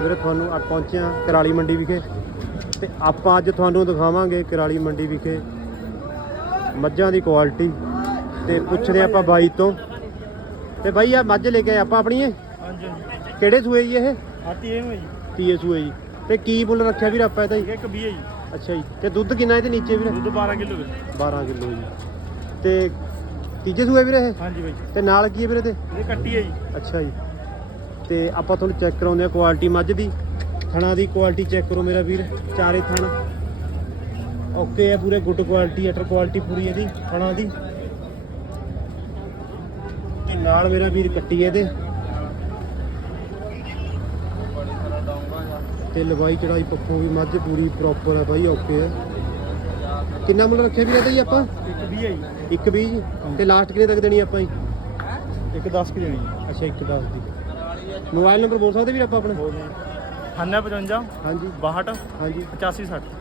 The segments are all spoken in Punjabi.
ਵੀਰੇ ਤੁਹਾਨੂੰ ਅੱਜ ਪਹੁੰਚੇ ਹਾਂ ਕਰਾਲੀ ਮੰਡੀ ਵਿਖੇ। ਤੇ ਆਪਾਂ ਅੱਜ ਤੁਹਾਨੂੰ ਦਿਖਾਵਾਂਗੇ ਕਰਾਲੀ ਮੰਡੀ ਵਿਖੇ ਮੱਝਾਂ ਦੀ ਕੁਆਲਿਟੀ ਤੇ ਪੁੱਛਦੇ ਆਪਾਂ ਬਾਈ ਤੋਂ। ਤੇ ਬਾਈ ਆ ਮੱਝ ਲੈ ਕੇ ਆਏ ਆਪਾਂ ਆਪਣੀ ਇਹ ਹਾਂਜੀ। ਕਿਹੜੇ ਸੂਏ ਜੀ ਇਹ? ਆਤੀ ਇਹ ਜੀ। ਤੀਏ ਸੂਏ ਜੀ। ਤੇ ਕੀ ਮੁੱਲ ਰੱਖਿਆ ਵੀਰ ਆਪਾਂ ਇਹਦਾ ਜੀ? ਇੱਕ 20 ਹੈ ਜੀ। ਅੱਛਾ ਜੀ। ਤੇ ਦੁੱਧ ਕਿੰਨਾ ਇਹਦੇ ਨੀਚੇ ਵੀਰ? ਦੁੱਧ 12 ਕਿਲੋ ਹੈ। 12 ਕਿਲੋ ਜੀ। ਤੇ ਤੀਜੇ ਸੂਏ ਵੀਰ ਇਹ? ਹਾਂਜੀ ਬਾਈ ਤੇ ਨਾਲ ਕੀ ਹੈ ਵੀਰੇ ਤੇ ਇਹ ਕੱਟੀ ਹੈ ਜੀ। ਅੱਛਾ ਜੀ। ਤੇ ਆਪਾਂ ਤੁਹਾਨੂੰ ਚੈੱਕ ਕਰਾਉਂਦੇ ਆ ਕੁਆਲਿਟੀ ਮੱਝ ਦੀ। ਥਣਾ ਦੀ ਕੁਆਲਿਟੀ ਚੈੱਕ ਕਰੋ ਮੇਰਾ ਵੀਰ ਚਾਰੇ ਥਣ। ਓਕੇ ਹੈ ਪੂਰੇ ਗੁੱਡ ਕੁਆਲਿਟੀ ਅਟਰ ਕੁਆਲਿਟੀ ਪੂਰੀ ਇਹਦੀ ਥਣਾ ਦੀ। ਤੇ ਨਾਲ ਮੇਰਾ ਵੀਰ ਕੱਟੀ ਇਹਦੇ। ਤੇ ਲਵਾਈ ਚੜਾਈ ਪੱਖੋਂ ਵੀ ਮੱਝ ਪੂਰੀ ਪ੍ਰੋਪਰ ਹੈ ਬਾਈ ਓਕੇ ਹੈ ਕਿੰਨਾ ਮੁੱਲ ਰੱਖਿਆ ਵੀਰ ਇਹਦਾ ਜੀ ਆਪਾਂ? ਇੱਕ 20 ਹੈ ਜੀ। ਇੱਕ 20 ਜੀ। ਤੇ ਲਾਸਟ ਕਿੰਨੇ ਤੱਕ ਦੇਣੀ ਆਪਾਂ ਜੀ? ਇੱਕ 10 ਕਿ ਦੇਣੀ ਅੱਛਾ ਇੱਕ 10 ਦੀ। ਮੋਬਾਈਲ ਨੰਬਰ ਬੋਲ ਸਕਦੇ ਵੀਰ ਆਪਾਂ ਆਪਣਾ? ਬੋਲ ਰਹੇ 9855 ਹਾਂਜੀ। 62 ਹਾਂਜੀ। 85 60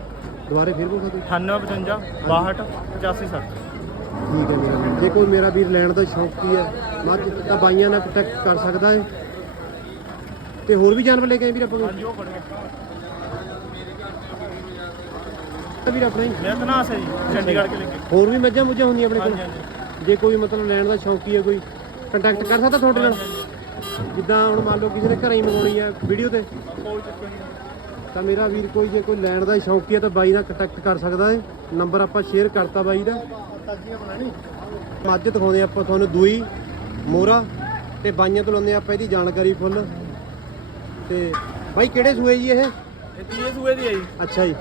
ਦੁਬਾਰੇ ਫਿਰ ਬੋਲ ਸਕਦੇ? 9855 62 85 60 ਠੀਕ ਹੈ ਮੇਰਾ ਵੀਰ ਜੇ। ਕੋਈ ਮੇਰਾ ਵੀਰ ਲੈਣ ਦਾ ਸ਼ੌਕੀ ਹੈ ਮੱਝ ਤਾਂ ਬਾਈਆਂ ਨਾਲ ਕੰਟੈਕਟ ਕਰ ਸਕਦਾ ਹੈ ਤੇ ਹੋਰ ਵੀ ਜਾਨਵਰ ਲੈ ਕੇ ਆਏ ਵੀਰ ਆਪਾਂ? ਹਾਂਜੀ ਉਹ ਬੜੇ ਵੀਰ ਆਪਣਾ ਹੀ। ਮੈਂ ਤਨਾਸ ਹੈ ਜੀ ਚੰਡੀਗੜ੍ਹ ਕੇ ਲੈ ਕੇ। ਹੋਰ ਵੀ ਮੱਝਾਂ ਮੁੱਝਾਂ ਹੁੰਦੀਆਂ ਆਪਣੇ ਕੋਲ? ਜੇ ਕੋਈ ਮਤਲਬ ਲੈਣ ਦਾ ਸ਼ੌਕੀ ਹੈ ਕੋਈ ਕੰਟੈਕਟ ਕਰ ਸਕਦਾ ਤੁਹਾਡੇ ਨਾਲ? ਜਿੱਦਾਂ ਹੁਣ ਮੰਨ ਲਓ ਕਿਸੇ ਨੇ ਘਰੇ ਹੀ ਮੰਗਾਉਣੀ ਹੈ ਵੀਡੀਓ ਤੇ ਤਾਂ ਮੇਰਾ ਵੀਰ ਕੋਈ ਜੇ ਕੋਈ ਲੈਣ ਦਾ ਸ਼ੌਕੀ ਹੈ ਤਾਂ ਬਾਈ ਨਾਲ ਕੰਟੈਕਟ ਕਰ ਸਕਦਾ ਹੈ। ਨੰਬਰ ਆਪਾਂ ਸ਼ੇਅਰ ਕਰਤਾ ਬਾਈ ਦਾ। ਮੱਝ ਦਿਖਾਉਂਦੇ ਆਪਾਂ ਤੁਹਾਨੂੰ ਦੂਈ ਮੋਰਾ ਤੇ ਬਾਈਆਂ ਤੋਂ ਲੈਂਦੇ ਆਪਾਂ ਇਹਦੀ ਜਾਣਕਾਰੀ ਫੁੱਲ। ਤੇ ਬਾਈ ਕਿਹੜੇ ਸੂਏ ਜੀ ਇਹ? ਇਹ 30 ਸੂਏ ਦੀ ਹੈ ਜੀ। ਅੱਛਾ ਜੀ।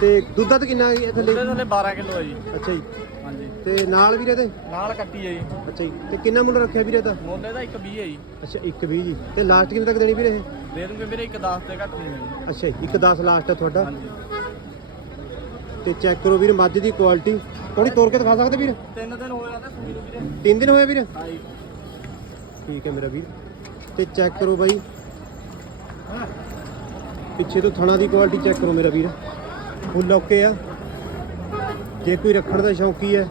ਤੇ ਦੁੱਧ ਦਾ ਕਿੰਨਾ ਹੈ ਥੱਲੇ ਇਹਦੇ ਥੱਲੇ 12 ਕਿਲੋ ਹੈ ਜੀ। ਅੱਛਾ ਜੀ। ਹਾਂਜੀ। ਤੇ ਨਾਲ ਵੀਰੇ ਦੇ ਨਾਲ ਕੱਟੀ ਹੈ ਜੀ। ਅੱਛਾ ਜੀ। ਤੇ ਕਿੰਨਾ ਮੁੱਲ ਰੱਖਿਆ ਵੀਰੇ ਦਾ ਮੁੱਲ ਇਹਦਾ ਇੱਕ 20 ਹੈ ਜੀ। ਅੱਛਾ 120 ਜੀ। ਤੇ ਲਾਸਟ ਕਿੰਨੇ ਤੱਕ ਦੇਣੀ ਵੀਰੇ ਇਹ? ਦੇ ਦੂੰਗੇ ਵੀਰੇ ਇੱਕ 10 ਤੇ ਘੱਟ ਨਹੀਂ ਦੇਣੀ। ਅੱਛਾ ਜੀ 110 ਲਾਸਟ ਹੈ ਤੁਹਾਡਾ। ਹਾਂਜੀ। ਤੇ ਚੈੱਕ ਕਰੋ ਵੀਰ ਮੱਝ ਦੀ ਕੁਆਲਿਟੀ ਥੋੜੀ ਤੋੜ ਕੇ ਦਿਖਾ ਸਕਦੇ ਵੀਰ? ਤਿੰਨ ਦਿਨ ਹੋਏ ਆ ਤਾਂ ਸੂਈ ਨੂੰ ਵੀਰੇ। ਤਿੰਨ ਦਿਨ ਹੋਏ ਵੀਰ? ਹਾਂਜੀ ਠੀਕ ਹੈ ਮੇਰਾ ਵੀਰ। ਤੇ ਚੈੱਕ ਕਰੋ ਬਾਈ। ਪਿੱਛੇ ਤੋਂ ਥਣਾ ਦੀ ਕੁਆਲਿਟੀ ਚੈੱਕ ਕਰੋ ਮੇਰਾ ਵੀਰ। ਫੁੱਲ ਓਕੇ ਆ। ਜੇ ਕੋਈ ਰੱਖਣ ਦਾ ਸ਼ੌਕੀ ਹੈ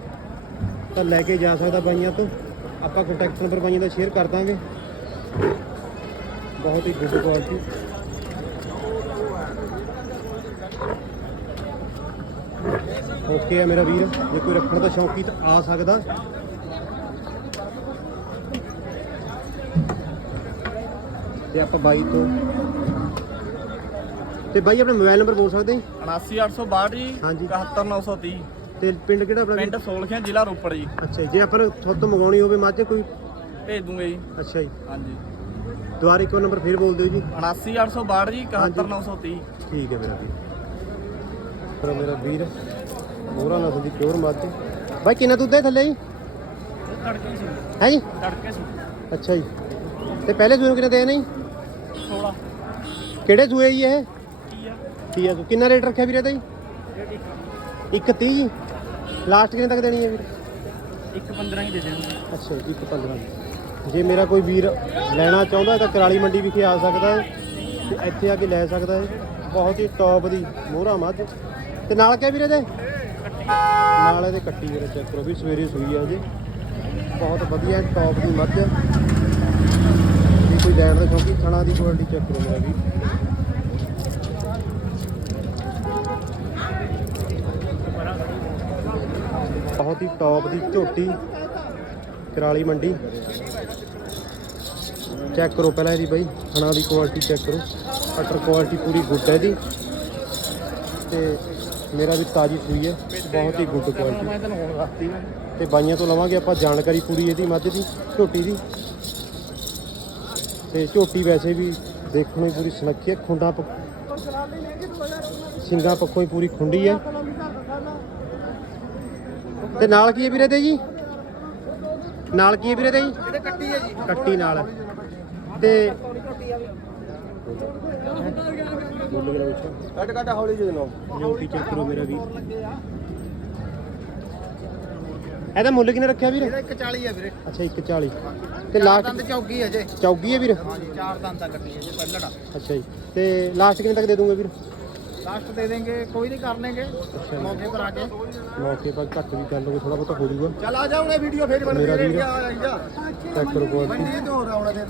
ਤਾਂ ਲੈ ਕੇ ਜਾ ਸਕਦਾ ਬਾਈਆਂ ਤੋਂ। ਆਪਾਂ ਕੰਟੈਕਟ ਨੰਬਰ ਬਾਈਆਂ ਦਾ ਸ਼ੇਅਰ ਕਰ ਦਾਂਗੇ। ਬਹੁਤ ਹੀ ਗੁੱਡ ਕੁਆਲਿਟੀ ਓਕੇ ਆ ਮੇਰਾ ਵੀਰ, ਜੇ ਕੋਈ ਰੱਖਣ ਦਾ ਸ਼ੌਕੀ ਤਾਂ ਆ ਸਕਦਾ। ਤੇ ਆਪਾਂ ਬਾਈ ਤੋਂ ਤੇ ਬਾਈ ਆਪਣਾ ਮੋਬਾਈਲ ਨੰਬਰ ਬੋਲ ਸਕਦੇ ਜੀ? 79862 ਜੀ ਹਾਂਜੀ। 71930 ਤੇ ਪਿੰਡ ਕਿਹੜਾ ਆਪਣਾ ਪਿੰਡ ਸੋਲਖਿਆ ਜ਼ਿਲ੍ਹਾ ਰੋਪੜ ਜੀ। ਅੱਛਾ ਜੀ, ਜੇ ਆਪਾਂ ਨੂੰ ਤੁਹਾਡੇ ਤੋਂ ਮੰਗਾਉਣੀ ਹੋਵੇ ਮੱਝ ਕੋਈ? ਭੇਜ ਦੂੰਗੇ ਜੀ। ਅੱਛਾ ਜੀ। ਹਾਂਜੀ। ਦੁਬਾਰਾ ਇੱਕ ਨੰਬਰ ਫਿਰ ਬੋਲ ਦਿਓ ਜੀ। 79862 ਜੀ 71930 ਠੀਕ ਹੈ ਮੇਰਾ ਵੀਰ ਪਰ ਮੇਰਾ ਵੀਰ ਮੋਹਰਾ ਨਸਲ ਦੀ ਪਿਓਰ ਮੱਝ ਬਾਈ ਕਿੰਨਾ ਦੁੱਧ ਹੈ ਥੱਲੇ ਜੀ? ਤੜਕੇ ਸੀ ਹੈ ਜੀ? ਤੜਕੇ ਸੀ ਅੱਛਾ ਜੀ। ਤੇ ਪਹਿਲੇ ਸੂਏ ਨੂੰ ਕਿੰਨੇ ਦੇ ਨਹੀਂ 16 ਕਿਹੜੇ ਸੂਏ ਜੀ ਇਹ? ਠੀਕ ਹੈ ਕਿੰਨਾ ਰੇਟ ਰੱਖਿਆ ਵੀਰੇ ਦਾ ਜੀ ਰੇਟ ਇੱਕ 30 ਜੀ? ਲਾਸਟ ਕਿੰਨੇ ਤੱਕ ਦੇਣੀ ਹੈ ਵੀਰ? ਇੱਕ 15 ਹੀ ਦੇ ਦੇਣਗੇ ਅੱਛਾ ਜੀ, ਇੱਕ 15 ਦੀ। ਜੇ ਮੇਰਾ ਕੋਈ ਵੀਰ ਲੈਣਾ ਚਾਹੁੰਦਾ ਤਾਂ ਕਰਾਲੀ ਮੰਡੀ ਵਿਖੇ ਆ ਸਕਦਾ ਹੈ ਤੇ ਇੱਥੇ ਆ ਕੇ ਲੈ ਸਕਦਾ ਹੈ। ਬਹੁਤ ਹੀ ਟੌਪ ਦੀ ਮੋਹਰਾ ਮੱਝ। ਤੇ ਨਾਲ ਕਿਆ ਵੀਰੇ ਦੇ? ਨਾਲ ਇਹਦੇ ਕੱਟੀ ਵੀਰੇ ਚੈੱਕ ਕਰੋ ਵੀ ਸਵੇਰੇ ਸੂਈ ਆ ਜੀ। ਬਹੁਤ ਵਧੀਆ ਟੌਪ ਦੀ ਮੱਝ। ਕੋਈ ਲੈਣ ਦਾ ਸ਼ੌਕੀ ਥਣਾ ਦੀ ਕੁਆਲਿਟੀ ਚੈੱਕ ਕਰੋ ਮੇਰਾ ਵੀ ਬਹੁਤ ਹੀ ਟੌਪ ਦੀ ਝੋਟੀ ਕਰਾਲੀ ਮੰਡੀ। ਚੈੱਕ ਕਰੋ ਪਹਿਲਾਂ ਇਹਦੀ ਬਾਈ ਥਣਾ ਦੀ ਕੁਆਲਿਟੀ ਚੈੱਕ ਕਰੋ। ਅਟਰ ਕੁਆਲਿਟੀ ਪੂਰੀ ਗੁੱਡ ਹੈ ਇਹਦੀ। ਤੇ ਮੇਰਾ ਵੀ ਤਾਜੀ ਸੂਈ ਹੈ ਬਹੁਤ ਹੀ ਗੁੱਡ ਕੁਆਲਿਟੀ ਤੇ ਬਾਈਆਂ ਤੋਂ ਲਵਾਂਗੇ ਆਪਾਂ ਜਾਣਕਾਰੀ ਪੂਰੀ ਇਹਦੀ ਮੱਝ ਦੀ ਝੋਟੀ ਦੀ। ਤੇ ਝੋਟੀ ਵੈਸੇ ਵੀ ਦੇਖਣ ਨੂੰ ਪੂਰੀ ਸੁਨੱਖੀ ਹੈ ਖੁੰਡਾ ਸਿੰਗਾ ਪੱਖੋਂ ਹੀ ਪੂਰੀ ਖੁੰਡੀ ਹੈ। ਤੇ ਨਾਲ ਕੀ ਹੈ ਵੀਰੇ ਦੇ ਜੀ? ਨਾਲ ਕੀ ਹੈ ਵੀਰੇ ਦੇ ਜੀ? ਇਹਦੇ ਕੱਟੀ ਹੈ ਜੀ। ਕੱਟੀ ਨਾਲ। ਤੇ ਬੋਲ ਮੇਰਾ ਬੱਚਾ ਕੱਟ ਕੱਟ ਹੌਲੀ ਜਿਹੀ ਨੂੰ ਝੋਟੀ ਚੈੱਕ ਕਰੋ ਮੇਰਾ ਵੀ। ਇਹਦਾ ਮੁੱਲ ਕਿੰਨੇ ਰੱਖਿਆ ਵੀਰ? ਇਹਦਾ 140 ਹੈ ਵੀਰੇ। ਅੱਛਾ 140 ਤੇ ਲਾਸਟ ਦੰਦ ਚੌਗੀ ਹੈ ਜੇ। ਚੌਗੀ ਹੈ ਵੀਰ? ਹਾਂਜੀ ਚਾਰ ਦੰਦ ਤੱਕ ਕੱਟੀ ਹੈ ਜੇ ਪਹਿਲੜਾ। ਅੱਛਾ ਜੀ। ਤੇ ਲਾਸਟ ਕਿੰਨੇ ਤੱਕ ਦੇ ਦੂੰਗਾ ਵੀਰ? ਲਾਸਟ ਦੇ ਦੇਂਗੇ ਕੋਈ ਨਹੀਂ ਕਰ ਲੈਂਗੇ ਮੌਕੇ ਪਰ ਆ ਕੇ। ਮੌਕੇ ਪਰ ਘੱਟ ਵੀ ਕਰ ਲਓਗੇ ਥੋੜਾ ਬਹੁਤਾ ਹੋ ਜਾਊਗਾ। ਚੱਲ ਆ ਜਾ ਹੁਣੇ ਵੀਡੀਓ ਫੇਰ ਮੇਰਾ ਵੀਰ। ਆ ਜਾ। ਚੈੱਕ ਕਰੋ ਕੁਆਲਿਟੀ ਮੰਡੀ ਤੋਂ ਆਉਣਾ ਦੇ